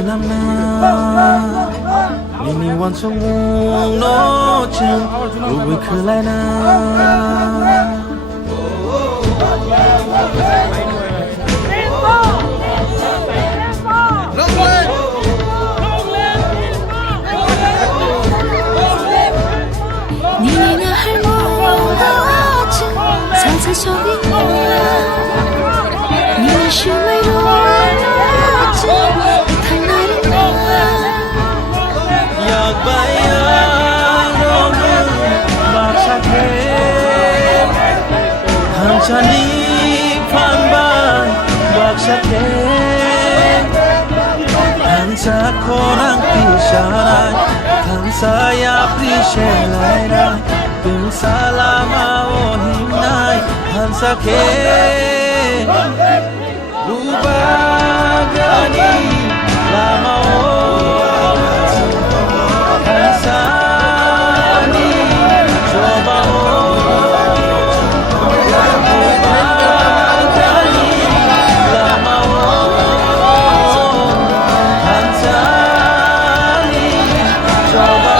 namna Nini wan song mung no chen Uwe kulai na Nini nga har mo chen Sa sa shogi Nini shumai ro chen Thang nari na Yak bayang romu Baksa ke Hanchani panban Baksa ke Hansa korang pisharai Hansa ya prishelai rai Bin salama ohimnai Hansa ke Bubagani lama Hansani coba Bubagani lama Hansani coba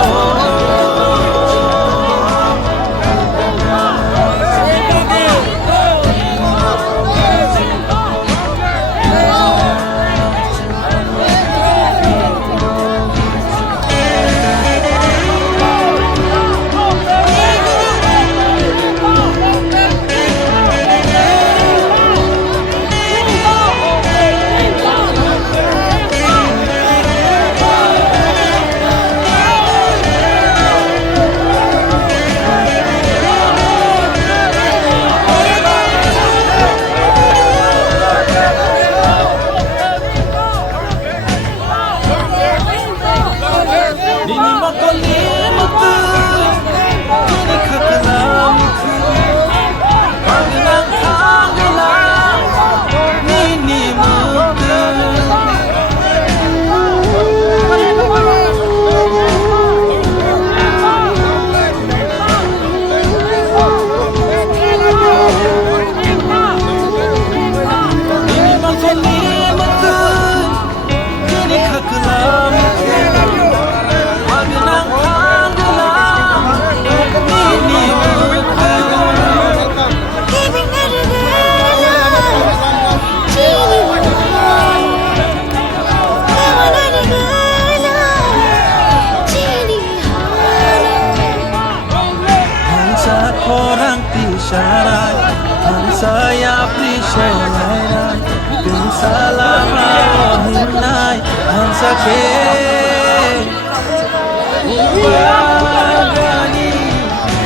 Orang pisharai Hansa ya prishelai Bin salama ohimnai Hansa ke Bubagani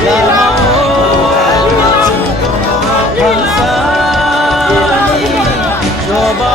lama Hansani coba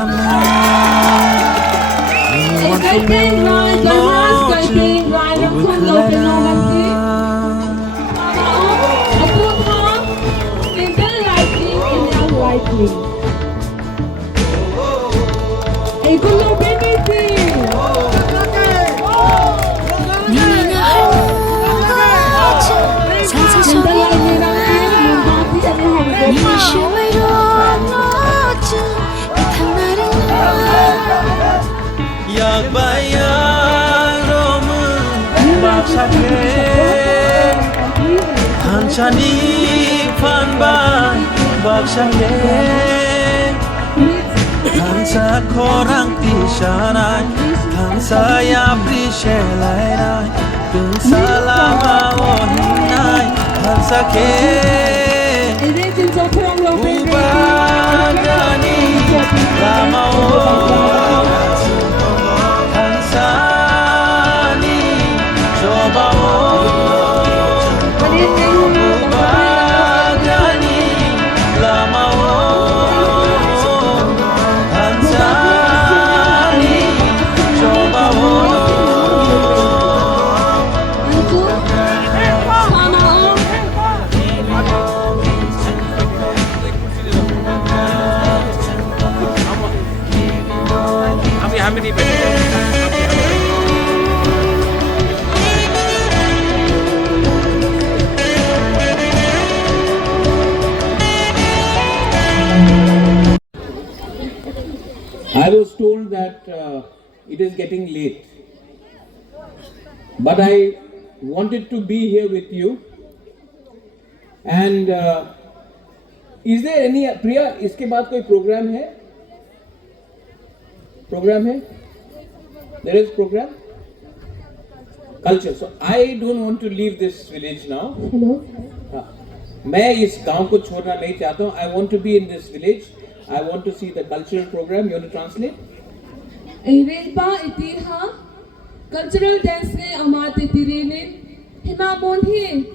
làm nào Một cái tên rồi, cái hát cái tên rồi, nó không đâu cái nó làm gì. Aku ha, kita liking and unliking. Aku lo baby. 미미나 할머니같이 상상 속에 미미 슈웨로 넣었지 끝한 날은 yak bayang romun bakshake hanchani phanban bakshake hansa korang tishanai hansa yapri shelai dun salama ohinai hansa ke Ini cinta perang lo baby. ubadani lama hansani coba ubadani lama hansani coba Aku sama om. I was told that it is getting late, but I wanted to be here with you. And is there any Priya? इसके बाद कोई program है? Program है? There is program? Culture. So I don't want to leave this village now. Hello. हाँ, मैं इस गांव को छोड़ना नहीं चाहता हूँ. I want to be in this village. I want to see the cultural program. You want to translate? Irenpa itiha cultural dance ne amate tirene hima bonhi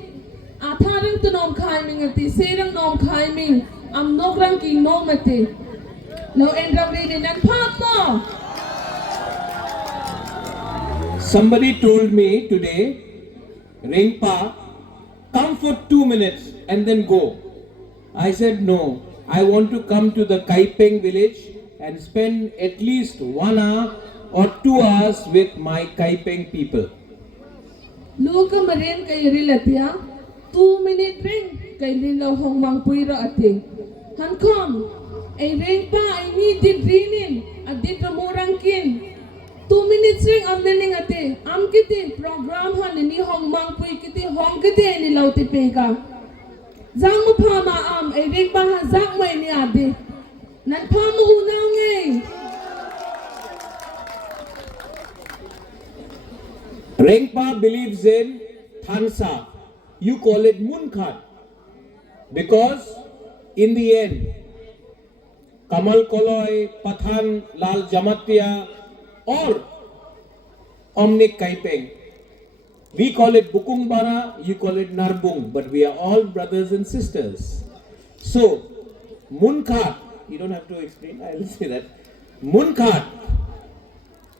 atharang tunom khaiming ati serang nom khaiming am nokrang ki nom ati lo endrang ne nan phat no. Somebody told me today, Ringpa, come for 2 minutes and then go. I said no. I want to come to the Kaipeng village and spend at least 1 hour or 2 hours with my Kaipeng people. Luka marin kay rilatia 2 minute ring kay lilo hong mangpuira ati hankom ay ring pa ay ni didrinin at dit ramurang kin 2 minutes ring am naning ati am kiti program han ni hong mangpui kiti hong kiti ay nilaw ti peka zang mo pa ma am ay ring pa ha zang may ni ati nan pa mo unaw ngay. Rengpa believes in Thansa. You call it Munkhat. Because in the end, Kamal Koloi, Pathan, Lal Jamatia, or Omnik Kaipeng. We call it Bukungbara, you call it Narbung, but we are all brothers and sisters. So, Munkhat, you don't have to explain, I will say that. Munkhat,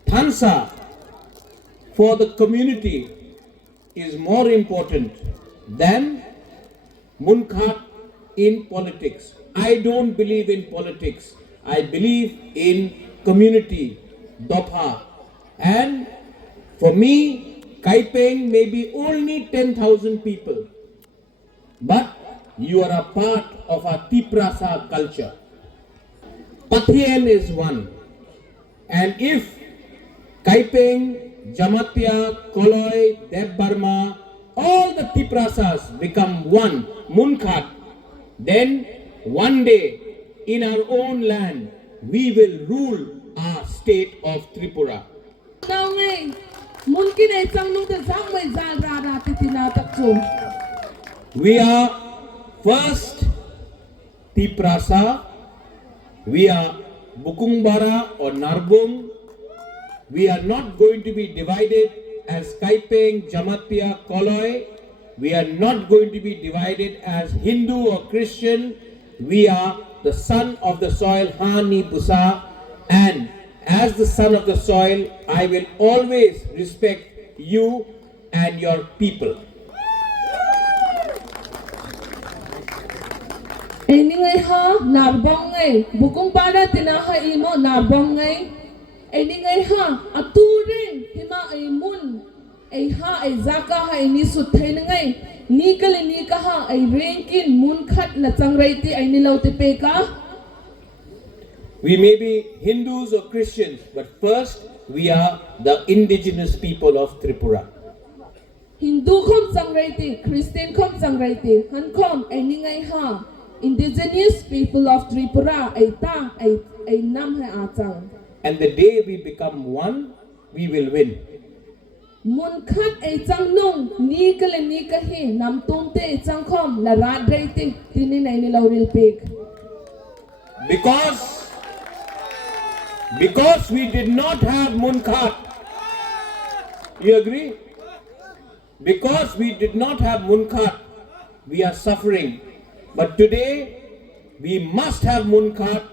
Thansa, for the community is more important than Munkhat in politics. I don't believe in politics. I believe in community, Dopha. And for me, Kaipeng may be only 10,000 people. But you are a part of our Tiprasa culture. Pathian is one. And if Kaipeng, Jamatia, Koloi, Deb Burma, all the Tiprasas become one, Munkhat, then one day in our own land we will rule our state of Tripura. Now ngay mungkin ay sang nung tazang may zalra titinatak so. We are first Tiprasa, we are Bukungbara or Narbung. We are not going to be divided as Kaipeng, Jamatia, Koloi. We are not going to be divided as Hindu or Christian. We are the son of the soil, Hani Busa. And as the son of the soil, I will always respect you and your people. Ai ni ngai ha narbong ngai bukung para tina ha imo narbong ngai ai ni ngai ha atu ring hima ai mun ai ha ai zaka ha ai ni sut thai na ngai ni kali ni ka ha ai ringkin mun khat la changrai ti ai ni lo te pe ka. We may be Hindus or Christians, but first we are the indigenous people of Tripura. Hindu khom changrai ti Christian khom changrai ti han khom ai ni ngai ha indigenous people of Tripura ai ta ai nam hai a chang. And the day we become one, we will win. Mun khat ai chang nong ni ka le ni ka hi nam tum te ai chang khom la rat dai ti tini nai ni lo ril pek. Because we did not have Munkhat. You agree? Because we did not have Munkhat, we are suffering. But today, we must have Munkhat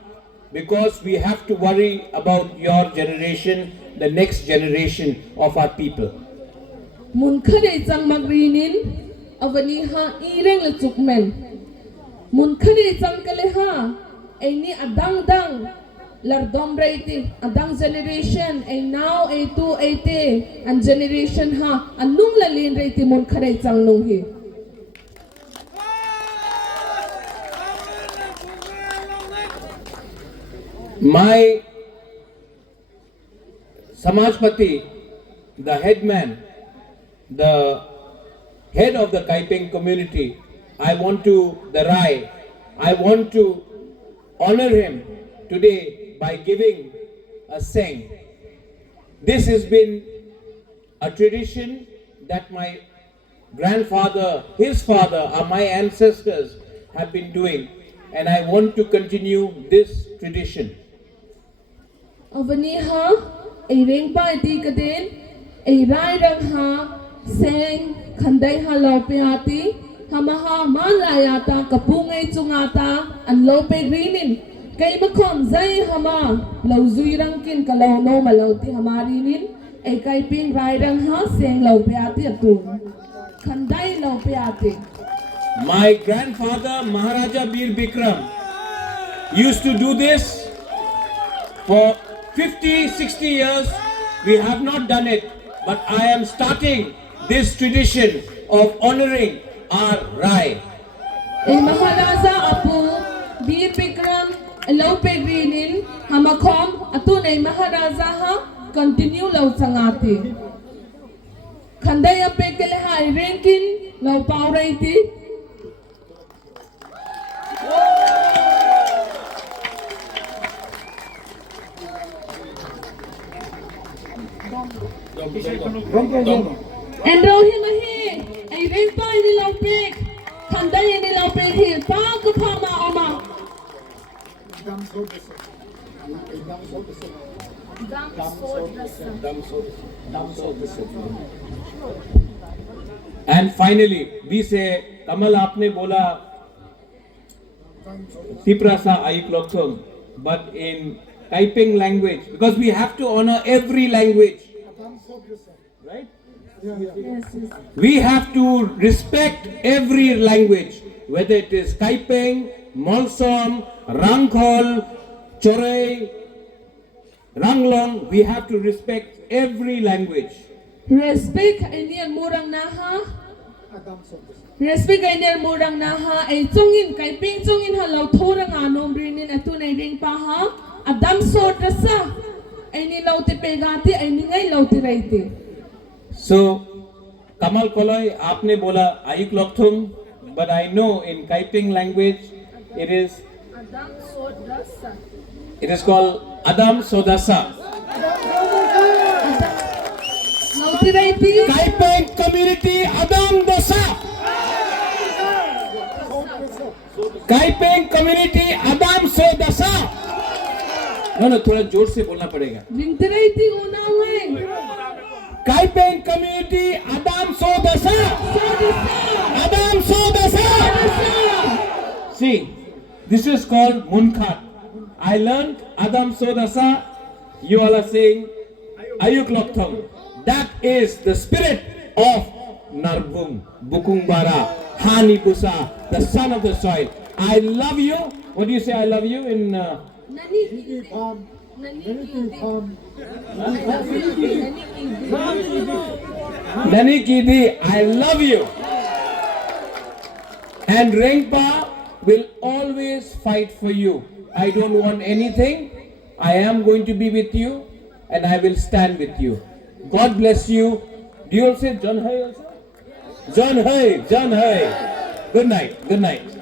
because we have to worry about your generation, the next generation of our people. Mun khat ai chang magrinin avani ha ireng le chukmen. Mun khat ai chang kale ha ai ni adang dang lardom reiti adang generation ai now ai tu ai te an generation ha anung la lin reiti mun khat ai chang nung hi. My Samajpati, the headman, the head of the Kaiping community, I want to honor him today by giving a seng. This has been a tradition that my grandfather, his father, or my ancestors have been doing, and I want to continue this tradition. Avani ha ai reng pa ti ka den ai rai rang ha seng khandai ha lo pe ati hama ha man la ya ta kapung ai chunga ta an lo pe grinin kai ma khom zai hama lo zui rang kin ka lo no ma lo ti hamari nin ai kai ping rai rang ha seng lo pe ati atun khandai lo pe ati. My grandfather Maharaja Bir Bikram used to do this for 50-60 years. We have not done it, but I am starting this tradition of honoring our Rai. Ai Maharaja Apu Bir Bikram lo pe grinin hama khom atun ai Maharaja ha continue lo changati khandai ape kele ha ai rengkin lo pau rai ti. Endo hi mahi ai reng pa ni lo pek khandai ni lo pek hi pa ka pha ma oma And finally, we say, Kamal aapne bola Tiprasa Ayik Lokthum, but in Kaiping language, because we have to honor every language, right? We have to respect every language, whether it is Kaiping, Molsom, Rangkhol, Chorai, Ranglong, we have to respect every language. respect Indian murang naha respect Indian murang naha ai chongin kai ping chongin ha lo thorang anom rinin atun ai ring pa ha adam so drasa ai ni lo te pegati ai ni ngai lo te raiti. So, Kamal Koloi, aapne bola Ayik Lokthum, but I know in Kaiping language it is called Adam Sodasa. Lo te raiti Kaiping community Adam Dosa. Kaiping community Adam Sodasa. No, थोड़ा जोर से बोलना पड़ेगा. ring te raiti una ngai Kaiping community Adam Sodasa. Adam Sodasa. See, this is called Munkhat. I learned Adam Sodasa, you all are saying Ayuk Loktham. That is the spirit of Narbung, Bukungbara, Hani Pusa, the son of the soil. I love you. What do you say? I love you in. Nani ki Nani Kidi, I love you. And Rengpa will always fight for you. I don't want anything. I am going to be with you and I will stand with you. God bless you. Do you all say John Hai also? John Hai, John Hai. Good night, good night.